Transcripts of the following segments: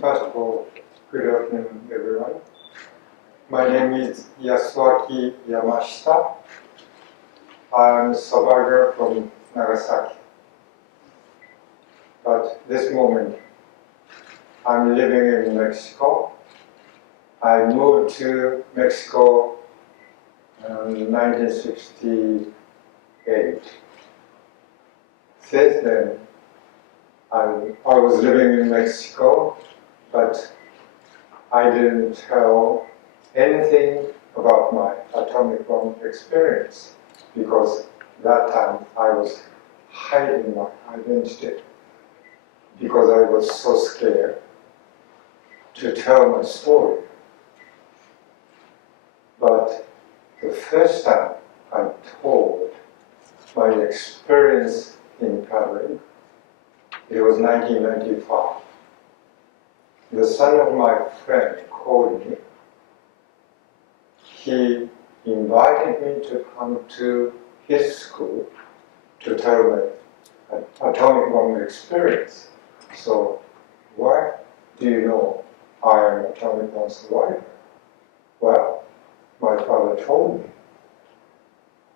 First of all, good afternoon, everyone. My name is Yasuaki Yamashita. I'm a survivor from Nagasaki. But this moment, I'm living in Mexico. I moved to Mexico in 1968. Since then, I was living in Mexico, but I didn't tell anything about my atomic bomb experience because that time I was hiding my identity because I was so scared to tell my story. But the first time I told my experience in traveling, it was 1995. The son of my friend called me. He invited me to come to his school to tell my atomic bomb experience. So, why do you know I am an atomic bomb survivor? Well, my father told me.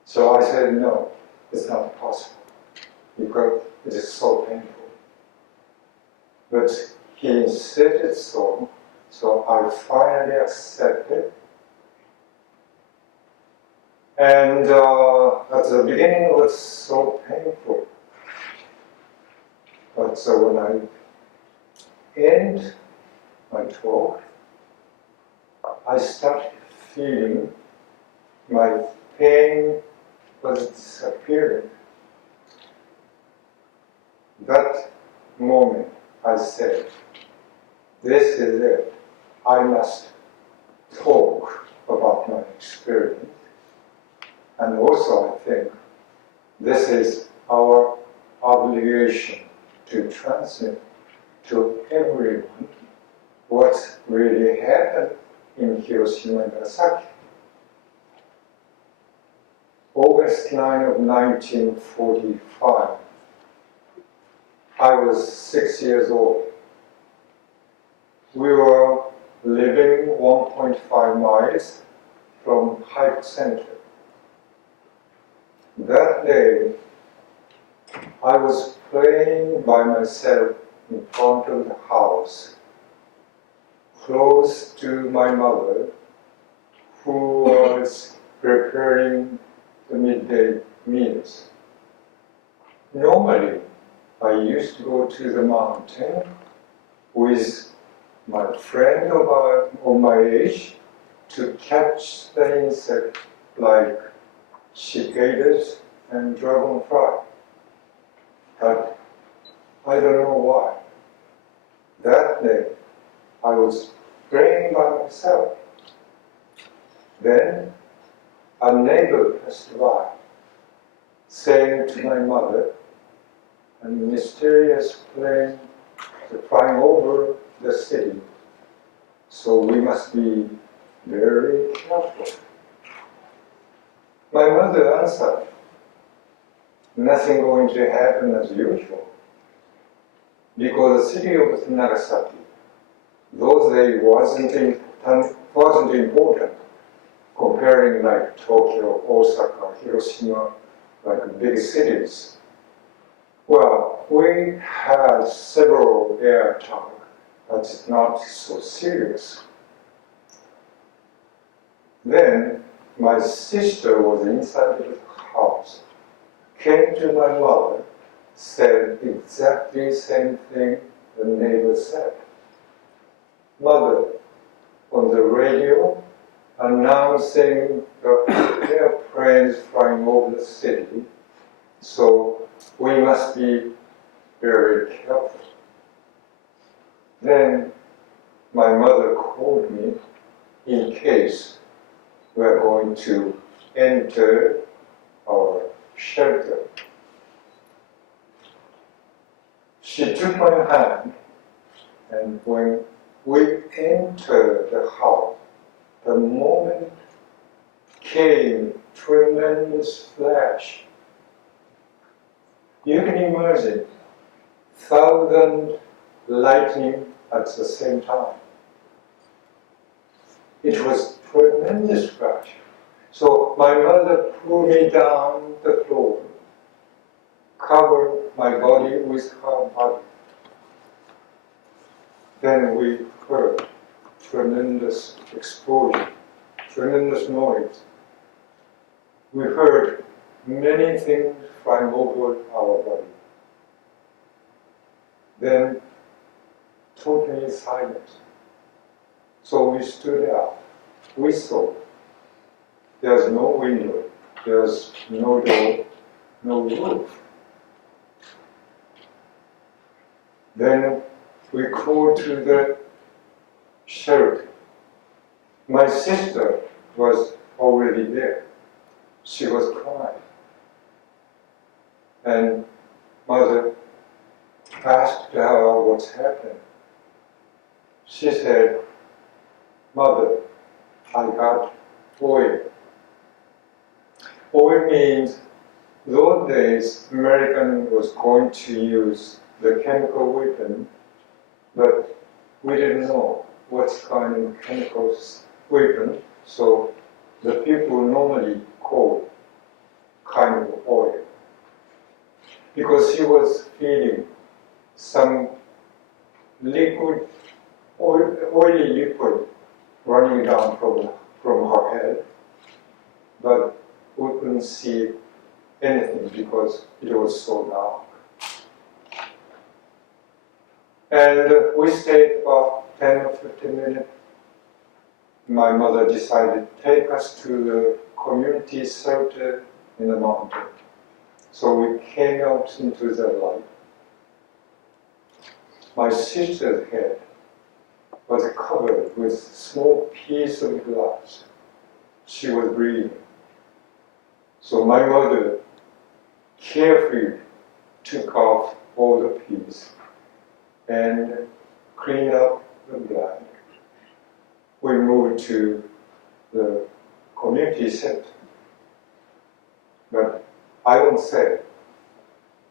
So I said, no, it's not possible because it is so painful. But he insisted so I finally accepted. And at the beginning it was so painful. But so when I end my talk, I started feeling my pain was disappearing. That moment I said, this is it. I must talk about my experience. And also I think this is our obligation to transmit to everyone what really happened in Hiroshima and Nagasaki. August 9 of 1945, I was 6 years old. We were living 1.5 miles from Hibakusha Center. That day, I was playing by myself in front of the house, close to my mother, who was preparing the midday meals. Normally, I used to go to the mountain with my friend of my age to catch the insect like cicadas and dragonfly. But I don't know why. That day, I was playing by myself. Then a neighbor passed by, saying to my mother, a mysterious plane is flying over the city, so we must be very careful. My mother answered, nothing going to happen as usual, because the city of Nagasaki, those days wasn't important, comparing like Tokyo, Osaka, Hiroshima, like big cities. Well, we had several air attacks, but it's not so serious. Then my sister was inside the house, came to my mother, said exactly the same thing the neighbor said. Mother, on the radio, announcing the airplanes flying over the city, so we must be very careful. Then my mother called me in case we're going to enter our shelter. She took my hand, and when we entered the house, the moment came tremendous flash. You can imagine 1,000 lightning at the same time. It was tremendous crash. So my mother pulled me down the floor, covered my body with her body. Then we heard tremendous explosion, tremendous noise. We heard many things flying over our body. Then totally silent. So we stood up. We saw there's no window, there's no door, no roof. Then we crawled to the shelter. My sister was already there. She was crying. And mother asked her what's happened. She said, "Mother, I got oil." Oil means those days American was going to use the chemical weapon, but we didn't know what kind of chemicals weapon, so the people normally called kind of oil. Because she was feeling some liquid, oily liquid running down from her head, but we couldn't see anything because it was so dark. And we stayed about 10 or 15 minutes. My mother decided to take us to the community shelter in the mountain. So we came out into the light. My sister's head was covered with a small piece of glass. She was breathing. So my mother carefully took off all the pieces and cleaned up the blood. We moved to the community center. But I won't say,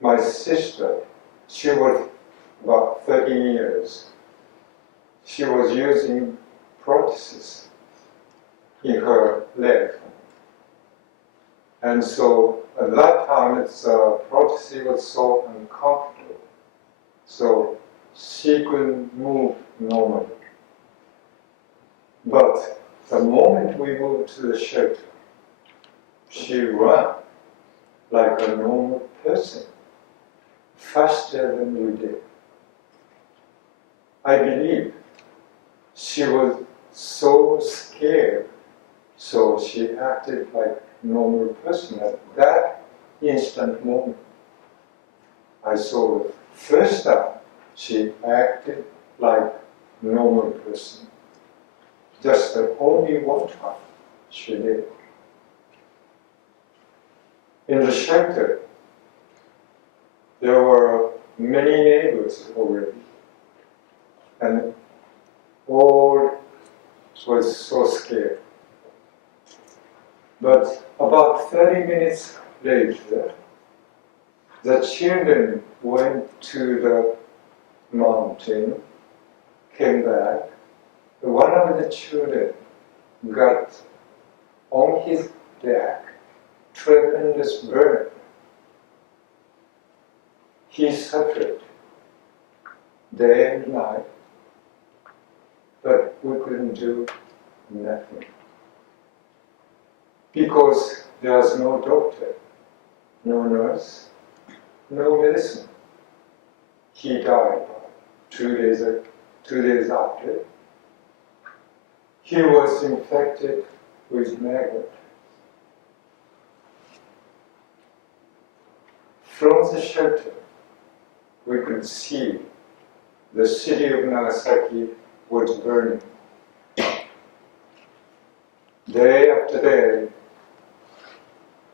my sister, she was about 13 years. She was using prostheses in her leg. And so at that time, prosthesis was so uncomfortable. So she couldn't move normally. But the moment we moved to the shelter, she ran like a normal person, faster than we did. I believe she was so scared, so she acted like a normal person at that instant moment. I saw the first time she acted like a normal person. Just the only one time she did. In the shelter, there were many neighbors already, and all was so scared. But about 30 minutes later, the children went to the mountain, came back. One of the children got on his back tremendous burn. He suffered day and night, but we couldn't do nothing. Because there's no doctor, no nurse, no medicine. He died 2 days after. He was infected with maggot. From the shelter, we could see the city of Nagasaki was burning. Day after day,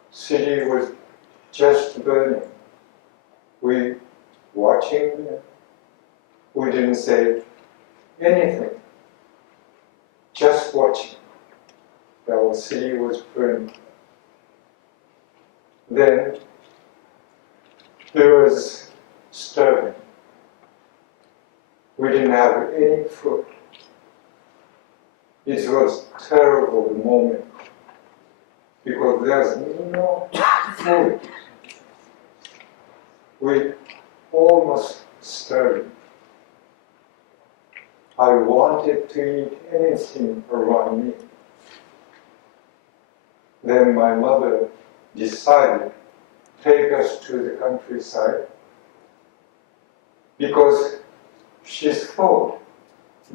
city was just burning. We watching, we didn't say anything, just watching. Our city was burning. Then there was stirring We didn't have any food. It was a terrible moment because there's no food. We almost starved. I wanted to eat anything around me. Then my mother decided to take us to the countryside because she thought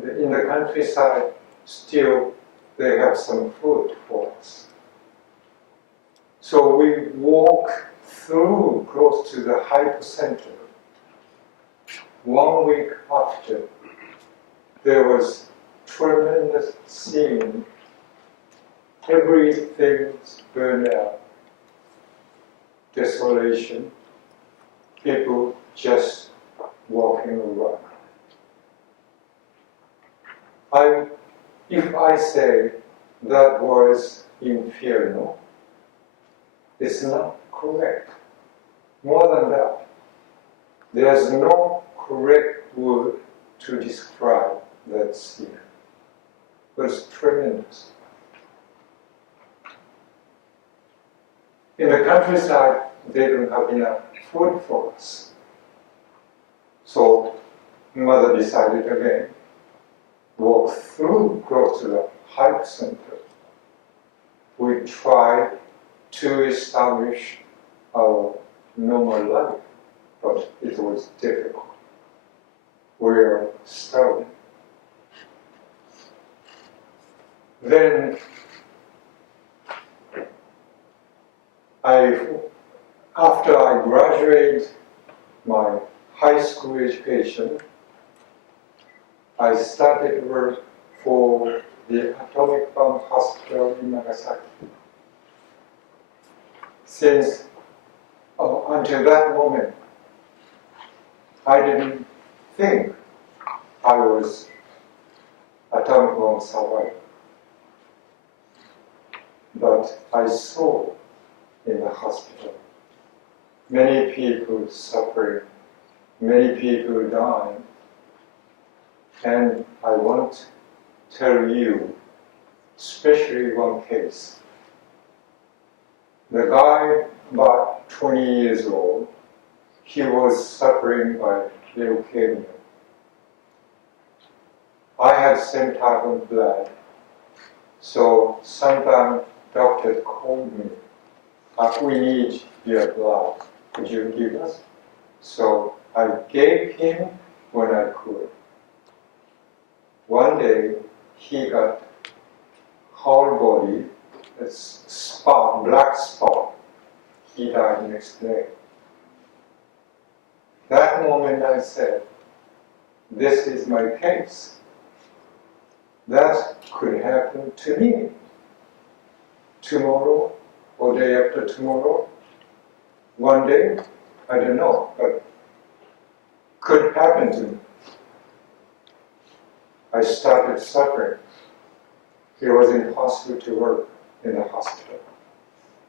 that in the countryside still they have some food for us. So we walked through close to the hypocenter. 1 week after, there was tremendous scene. Everything's burned out. Desolation. People just walking around. If I say that was inferno, it's not correct. More than that, there's no correct word to describe that scene. It was tremendous. In the countryside, they don't have enough food for us. So, mother decided again, walk through close to the hype center. We tried to establish our normal life, but it was difficult. We were starving. Then after I graduated my high school education, I started work for the atomic bomb hospital in Nagasaki. Since until that moment, I didn't think I was atomic bomb survivor. But I saw in the hospital many people suffering, many people dying, and I want to tell you, especially one case. The guy, about 20 years old, he was suffering by leukemia. I had same type of blood, so sometimes doctors called me, we need your blood, could you give us? So I gave him when I could. One day, he got whole body, a spot, black spot. He died next day. That moment I said, this is my case. That could happen to me. Tomorrow or day after tomorrow. One day, I don't know, but could happen to me. I started suffering. He was in hospital to work in the hospital.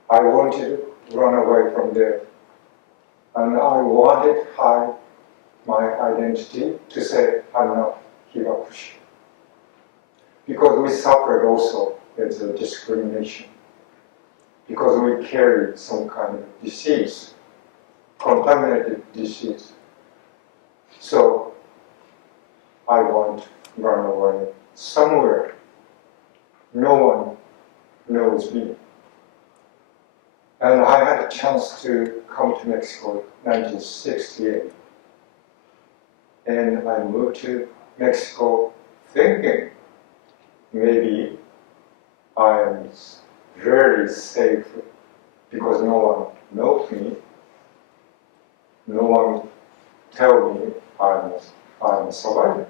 I wanted to run away from there. And I wanted to hide my identity to say I'm not Hibakusha. Because we suffered also as a discrimination. Because we carried some kind of disease, contaminated disease. So I want to run away somewhere. No one knows me. And I had a chance to come to Mexico in 1968. And I moved to Mexico thinking maybe I am very safe because no one knows me. No one tells me I'm a survivor.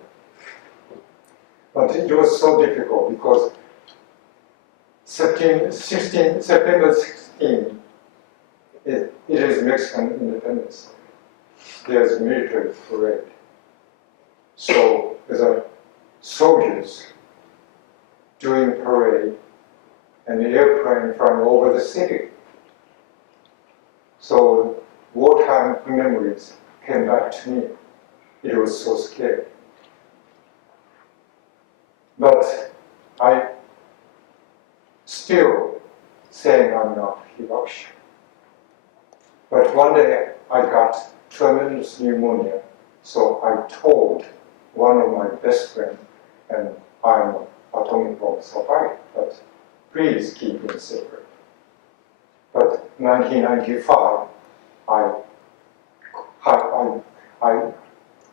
But it was so difficult because September 16, it is Mexican independence. There's military parade. So there are soldiers doing parade and the airplane flying over the city. So wartime memories came back to me. It was so scary. But I still saying I'm not Hibakusha. But one day I got tremendous pneumonia, so I told one of my best friends, and I'm an atomic bomb survivor, but please keep it secret. But 1995, I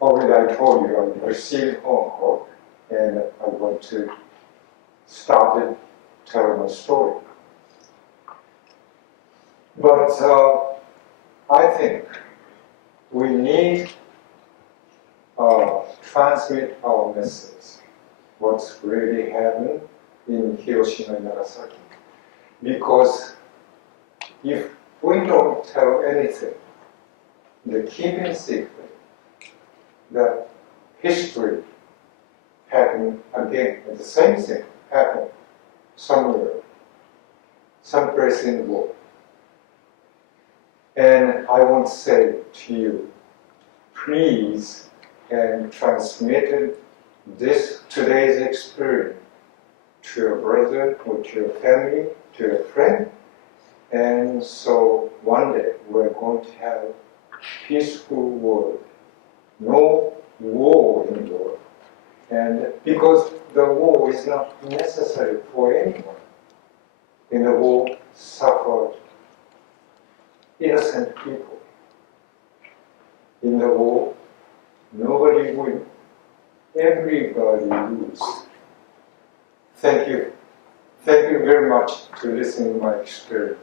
already I told you I received phone call, and I went to started telling my story. But I think we need transmit our message, what's really happening in Hiroshima and Nagasaki. Because if we don't tell anything, the keeping secret, that history happened again, and the same thing happened somewhere, someplace in the world. And I want to say to you, please, and transmit this today's experience to your brother or to your family, to your friend. And so one day we're going to have a peaceful world, no war in the world. And because the war is not necessary for anyone. In the war suffered innocent people. In the war, nobody wins, everybody loses. Thank you. Thank you very much to listening to my experience.